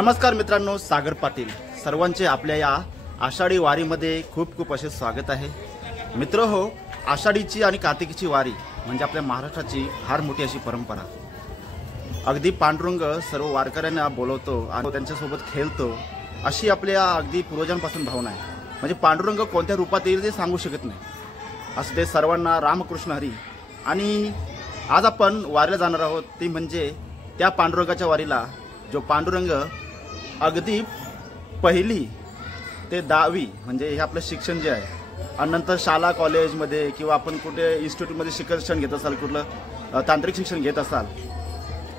नमस्कार मित्रांनो, सागर पाटील सर्वांचे आपल्या या आषाढी वारीमध्ये खूप खूप असे स्वागत आहे। मित्र हो, आषाढीची आणि कार्तिकीची वारी म्हणजे आपल्या महाराष्ट्राची फार मोठी अशी परंपरा। अगदी पांडुरंग सर्व वारकऱ्यांना बोलवतो आणि त्यांच्यासोबत खेळतो, अशी आपल्या अगदी पूर्वजांपासून भावना आहे। म्हणजे पांडुरंग कोणत्या रूपात येईल ते सांगू शकत नाही, असं ते सर्वांना रामकृष्ण हरी। आणि आज आपण वारीला जाणार आहोत, ती म्हणजे त्या पांडुरंगाच्या वारीला जो पांडुरंग अगदी पहिली ते 10वी म्हणजे हे आपलं शिक्षण जे आहे आणि नंतर शाळा कॉलेजमध्ये किंवा आपण कुठे इन्स्टिट्यूटमध्ये शिक्षण घेत असाल, कुठलं तांत्रिक शिक्षण घेत असाल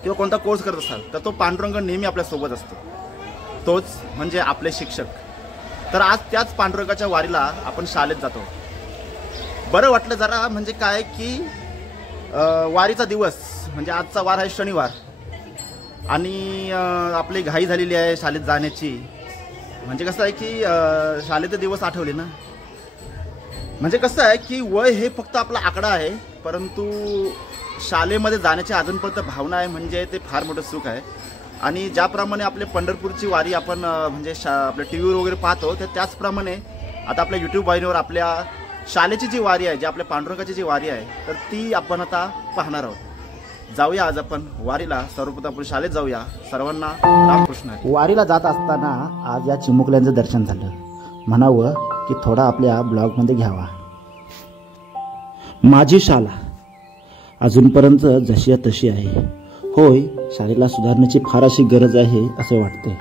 किंवा कोणता कोर्स करत असाल, तर तो पांडुरंग नेहमी आपल्यासोबत असतो। तोच म्हणजे आपले शिक्षक। तर आज त्याच पांडुरंगाच्या वारीला आपण शाळेत जातो। बरं वाटलं जरा, म्हणजे काय की वारीचा दिवस म्हणजे आजचा वार आहे शनिवार आणि आपली घाई झालेली आहे शाळेत जाण्याची। म्हणजे कसं आहे की शाळेचे दिवस आठवले ना, म्हणजे कसं आहे की वय हे फक्त आपला आकडा आहे, परंतु शाळेमध्ये जाण्याची अजूनपर्यंत भावना आहे, म्हणजे ते फार मोठं सुख आहे। आणि ज्याप्रमाणे आपले पंढरपूरची वारी आपण म्हणजे आपल्या टी व्हीवर वगैरे पाहतो, तर त्याचप्रमाणे आता आपल्या यूट्यूब वाहिनीवर आपल्या शाळेची जी वारी आहे, जी आपल्या पांडुरंगाची जी वारी आहे, तर ती आपण आता पाहणार आहोत। जाऊया आज आपण वारीला। सर्वप्रथम आपण शाळेत जाऊया। सर्वांना रामकृष्ण हरी। वारीला जात असताना आज या चिमुकल्यांचं दर्शन झालं, म्हणावं की थोडा आपल्या ब्लॉगमध्ये घ्यावा। माझी शाळा अजूनपर्यंत जशी तशी आहे। होय, शाळेला सुधारण्याची फार अशी गरज आहे असे वाटते।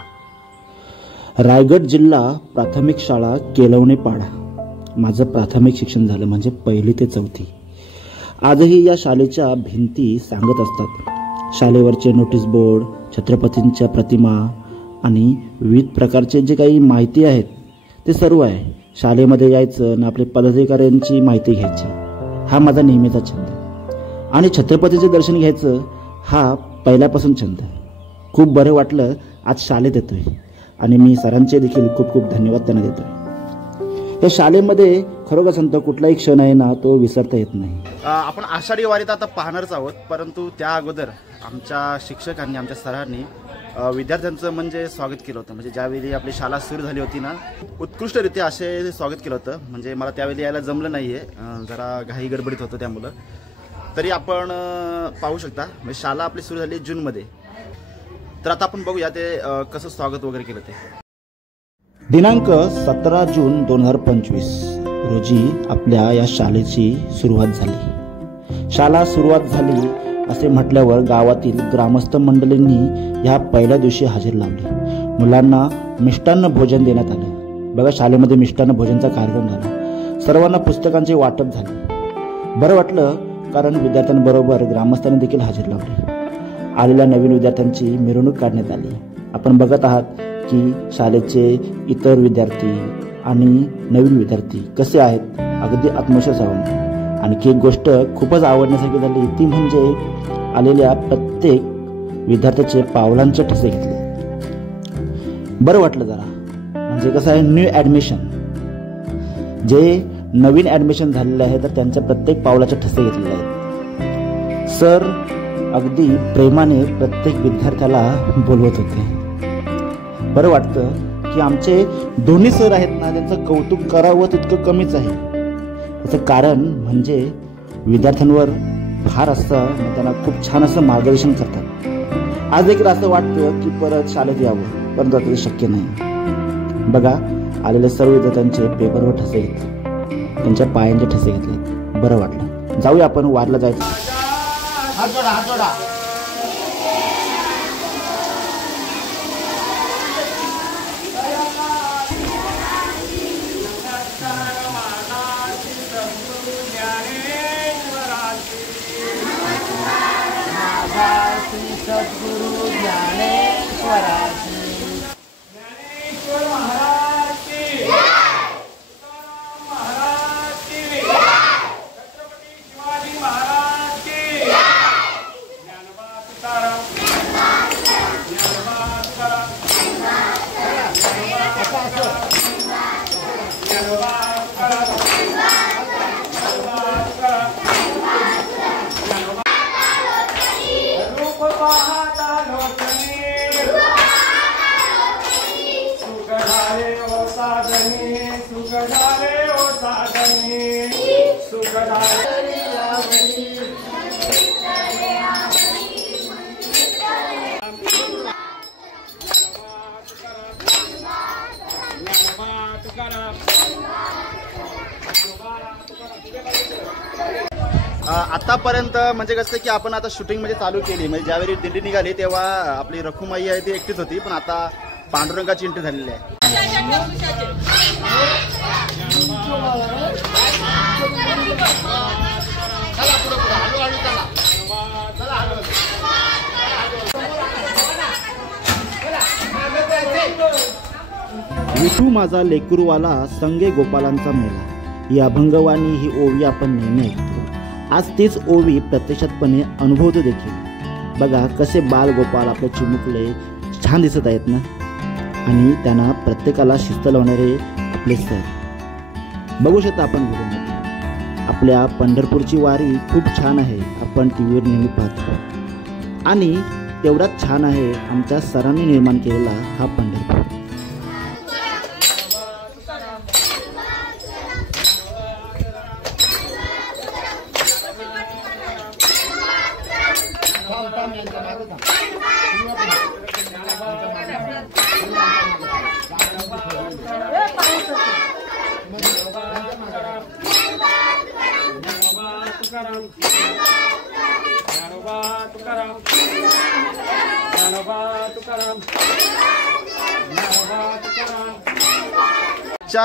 रायगड जिल्हा प्राथमिक शाळा केलवणेपाडा माझं प्राथमिक शिक्षण झालं, म्हणजे 1ली ते 4थी। आजही या शाळेच्या भिंती सांगत असतात। शाळेवरचे नोटीस बोर्ड, छत्रपतींच्या प्रतिमा आणि विविध प्रकारचे जे काही माहिती आहेत ते सर्व आहे। शाळेमध्ये यायचं आणि आपले पदाधिकाऱ्यांची माहिती घ्यायची, हा माझा नेहमीचा छंद। आणि छत्रपतीचे दर्शन घ्यायचं हा पहिल्यापासून छंद। खूप बरं वाटलं आज शाळेत येतोय आणि मी सरांचे देखील खूप खूप धन्यवाद त्यांना देतोय। या शाळेमध्ये खरोखर सांगतो, कुठलाही क्षण आहे ना तो विसरता येत नाही। आपण आषाढी वारीत आता पाहणारच आहोत, परंतु त्या अगोदर आमच्या शिक्षकांनी, आमच्या सरांनी विद्यार्थ्यांचं म्हणजे स्वागत केलं होतं। म्हणजे ज्यावेळी आपली शाळा सुरू झाली होती ना, उत्कृष्टरित्या असे स्वागत केलं होतं। म्हणजे मला त्यावेळी यायला जमलं नाही आहे, जरा घाई गडबडीत होतं त्यामुळं। तरी आपण पाहू शकता, म्हणजे शाळा आपली सुरू झाली जूनमध्ये। तर आता आपण बघूया ते कसं स्वागत वगैरे केलं ते। दिनांक 17 जून 2025 रोजी आपल्या या शाळेची सुरुवात झाली। शाळा सुरुवात झाली असे म्हटल्यावर गावातील ग्रामस्थ मंडळींनी या पहिल्या दिवशी हजेरी लावली। मुलांना मिष्टान्न भोजन देण्यात आलं। बघा, शाळेमध्ये मिष्टान्न भोजनचा कार्यक्रम झाला। सर्वांना पुस्तकांचे वाटप झाले। बरं वाटलं, कारण विद्यार्थ्यांबरोबर ग्रामस्थांनी देखील हजेरी लावली। आलेल्या नवीन विद्यार्थ्यांची मिरवणूक काढण्यात आली। आपण बघत आहात की शाळेचे इतर विद्यार्थी आणि नवीन विद्यार्थी कसे आहेत, अगदी आत्मविश्वास आहे। आणखी एक गोष्ट खूपच आवडण्यासारखी झाली, ती म्हणजे आलेल्या प्रत्येक विद्यार्थ्याचे पावलांचे ठसे घेतले। बरं वाटलं जरा, म्हणजे कसं आहे, न्यू ॲडमिशन जे नवीन ॲडमिशन झालेले आहे, तर त्यांच्या प्रत्येक पावलाचे ठसे घेतलेले आहेत। सर अगदी प्रेमाने प्रत्येक विद्यार्थ्याला बोलवत होते। बरं वाटतं की आमचे दोन्ही सर आहेत ना, त्यांचं कौतुक करावं तितकं कमीच आहे। त्याचं कारण म्हणजे विद्यार्थ्यांवर फार असं त्यांना खूप छान असं मार्गदर्शन करतात। आज देखील असं वाटतं की परत शाळेत यावं, परंतु आता ते शक्य नाही। बघा, आलेल्या सर्व विद्यार्थ्यांचे पेपरवर ठसे घेतले, त्यांच्या पायांचे ठसे घेतले। बरं वाटलं। जाऊया आपण वारीला जायचं। सद्गुरु ज्ञानेश्वराची ज्ञानेश्वर महाराज की महाराज की छत्रपती शिवाजी महाराज की झाले ओ साधनी सुख झाले ओ साधनी सुख झाले आतापर्यंत म्हणजे कसं की आपण आता शूटिंग म्हणजे चालू केली, म्हणजे ज्यावेळी दिंडी निघाली तेव्हा आपली रखुमाई आहे ती एकटीच होती, पण आता पांडुरंगाची एंट्री झालेली आहे. विठू माझा लेकुरवाला संगे गोपालांचा मेला, ही अभंगवाणी ही ओवी आपण नेहमी ऐकतो. आज तीच ओवी प्रत्यक्षातपणे अनुभवतो देखील. बघा कसे बाल गोपाल आपले चिमुकले छान दिसत आहेत ना, आणि त्यांना प्रत्येकाला शिस्त लावणारे आपले सर बघू शकता आपण व्हिडिओमध्ये. आपल्या पंढरपूरची वारी खूप छान आहे, आपण टी व्हीवर नेहमी पाहतो, आणि तेवढाच छान आहे आमच्या सरांनी निर्माण केलेला हा पंढरपूर.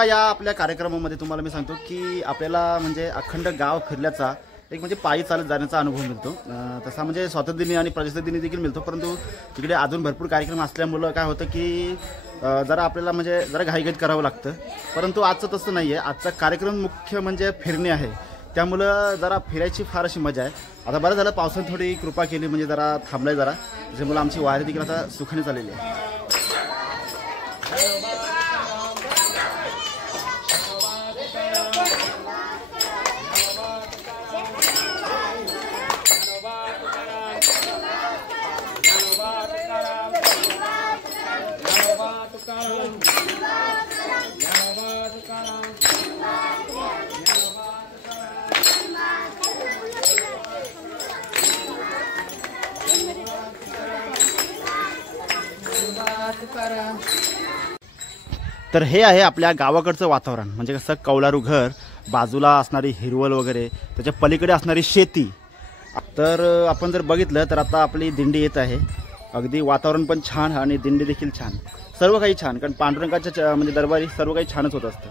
या आपल्या कार्यक्रमामध्ये तुम्हाला मी सांगतो की आपल्याला म्हणजे अखंड गाव फिरल्याचा एक म्हणजे पायी चालत जाण्याचा अनुभव मिळतो. तसा म्हणजे स्वातंत्र्यदिनी आणि प्रजासत्ताक दिनी देखील मिळतो, परंतु तिकडे अजून भरपूर कार्यक्रम असल्यामुळं काय होतं की जरा आपल्याला म्हणजे जरा घाईघाईत करावं लागतं. परंतु आजचं तसं नाही आहे, आजचा कार्यक्रम मुख्य म्हणजे फिरणे आहे, त्यामुळं जरा फिरायची फार अशी मजा आहे. आता बरं झालं पावसाने थोडी कृपा केली, म्हणजे जरा थांबलाय जरा, त्याच्यामुळं आमची वारी देखील आता सुखाने चाललेली आहे. तर हे आहे आपल्या गावाकडचं वातावरण, म्हणजे कसं कौलारू घर, बाजूला असणारी हिरवळ वगैरे, त्याच्या पलीकडे असणारी शेती. तर आपण जर बघितलं तर आता आपली दिंडी येत आहे, अगदी वातावरण पण छान आणि दिंडी देखील छान, सर्व काही छान, कारण पांडुरंगाच्या म्हणजे दरबारी सर्व काही छानच होत असतं.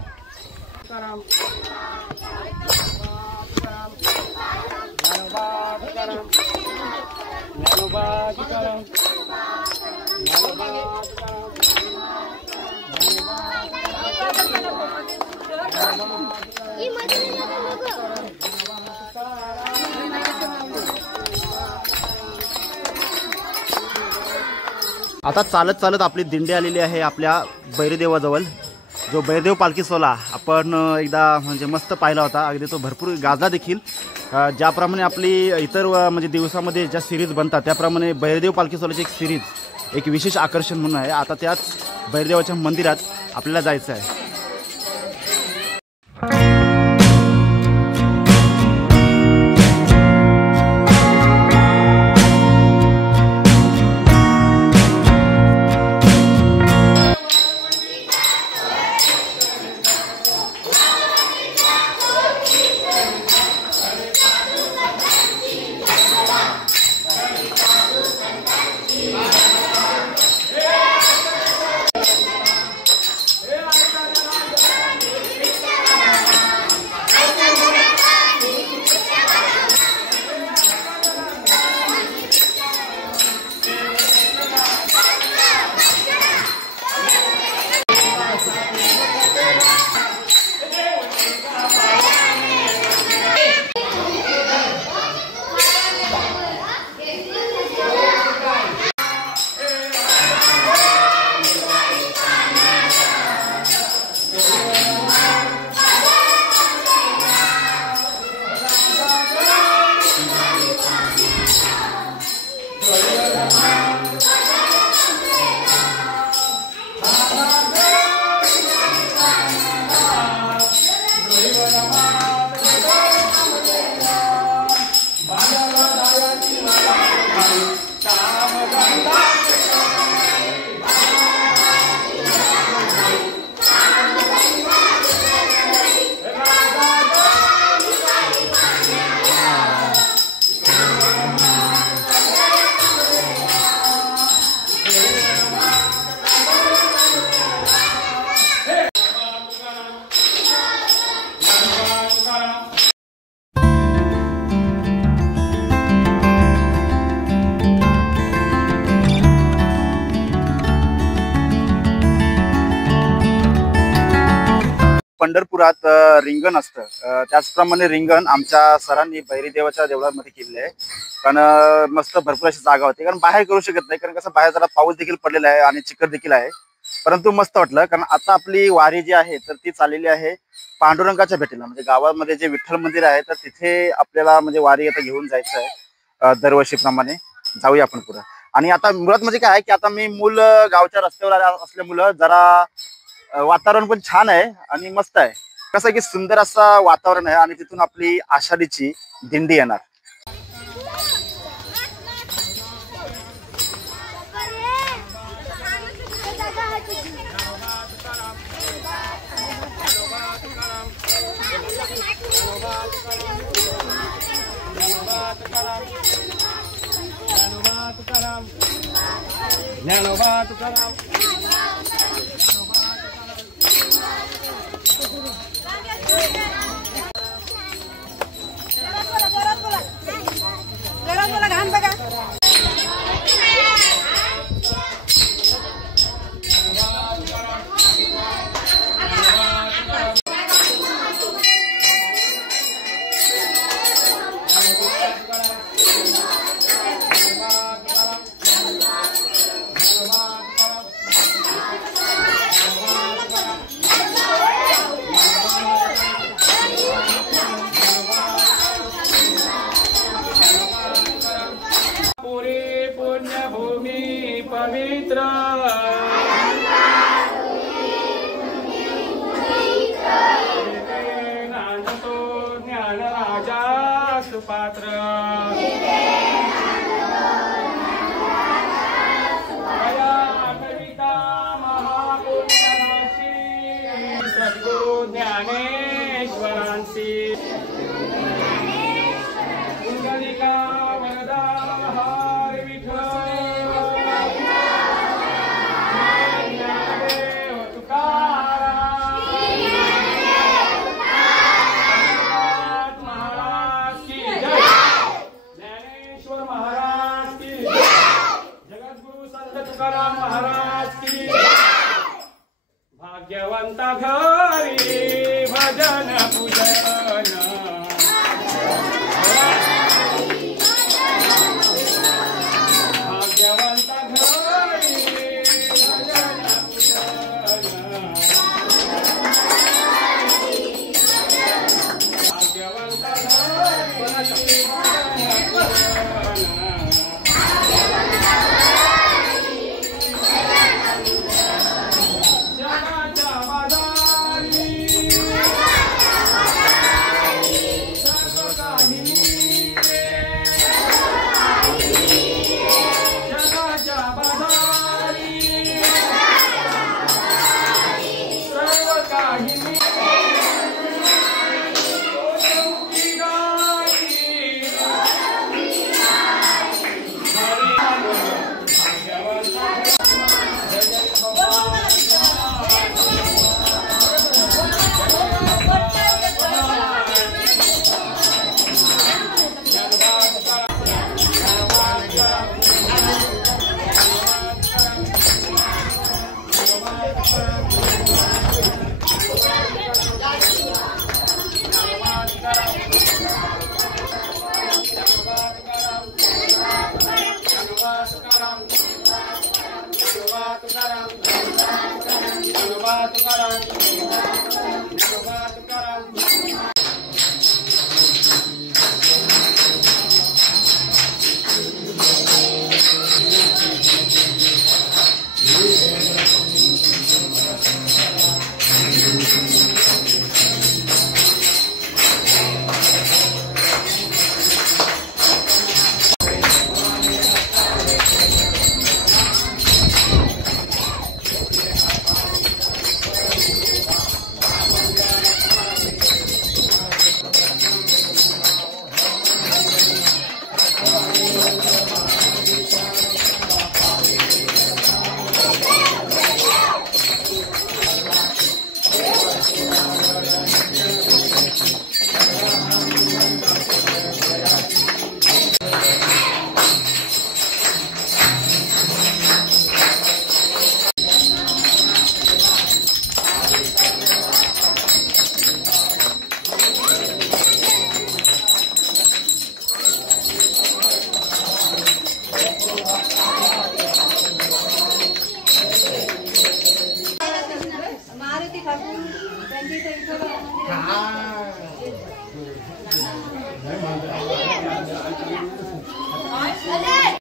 आता चालत चालत आपली दिंडी आलेली आहे आपल्या बैरदेवाजवळ. जो बैरदेव पालखी सोहळा आपण एकदा म्हणजे मस्त पाहिला होता, अगदी तो भरपूर गाजला देखील. ज्याप्रमाणे आपली इतर म्हणजे दिवसामध्ये ज्या सिरीज बनतात त्याप्रमाणे बैरदेव पालखी सोहळ्याची एक सिरीज, एक विशेष आकर्षण म्हणून आहे. आता त्याच बैरदेवाच्या मंदिरात आपल्याला जायचं आहे. पंढरपुरात रिंगण असतं त्याचप्रमाणे रिंगण आमच्या सरांनी भैरीदेवाच्या देवळामध्ये केलेलं आहे. कारण मस्त भरपूर अशी जागा होती, कारण बाहेर करू शकत नाही, कारण कसं बाहेर जरा पाऊस देखील पडलेला आहे आणि चिखल देखील आहे. परंतु मस्त वाटलं, कारण आता आपली वारी जी आहे तर ती चाललेली आहे पांडुरंगाच्या भेटीला. म्हणजे गावामध्ये जे विठ्ठल मंदिर आहे तर तिथे आपल्याला म्हणजे वारी आता घेऊन जायचं आहे. दरवर्षीप्रमाणे जाऊया आपण पुढे. आणि आता मुळात म्हणजे काय आहे की आता मी मूल गावच्या रस्त्यावर असल्यामुळं जरा वातावरण पण छान आहे आणि मस्त आहे. कसं की सुंदर असं वातावरण आहे आणि तिथून आपली आषाढीची दिंडी येणार. पवित्र नांदतो ज्ञान राजा सुपात्र कविता महापुण्यराशी सद्गुरु ज्ञानेश्वरांची कुंडलिका वरदा हर विठ्ठल भाग्यवंता घरी भजन पूजन भाग्यवंता घरी भजन पूजन भाग्यवंता घरी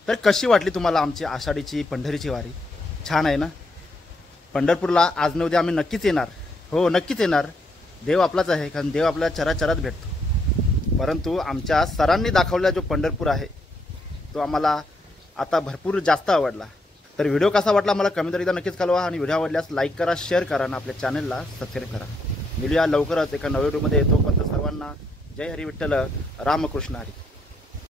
तर कशी वाटली तुम्हाला आमची आषाढीची पंढरीची वारी? छान आहे ना? पंढरपूरला आज न उद्या आम्ही नक्कीच येणार. हो, नक्कीच येणार. देव आपलाच आहे, कारण देव आपल्या चराचरात भेटतो. परंतु आमच्या सरांनी दाखवलेला जो पंढरपूर आहे तो आम्हाला आता भरपूर जास्त आवडला. तर व्हिडिओ कसा वाटला मला कमेंट एकदा नक्कीच कळवा आणि व्हिडिओ आवडल्यास लाईक करा, शेअर करा आणि आपल्या चॅनलला सबस्क्राईब करा. मिळूया लवकरच एका नव्या व्हिडिओमध्ये. तोपर्यंत सर्वांना जय हरी विठ्ठल, रामकृष्ण हरी.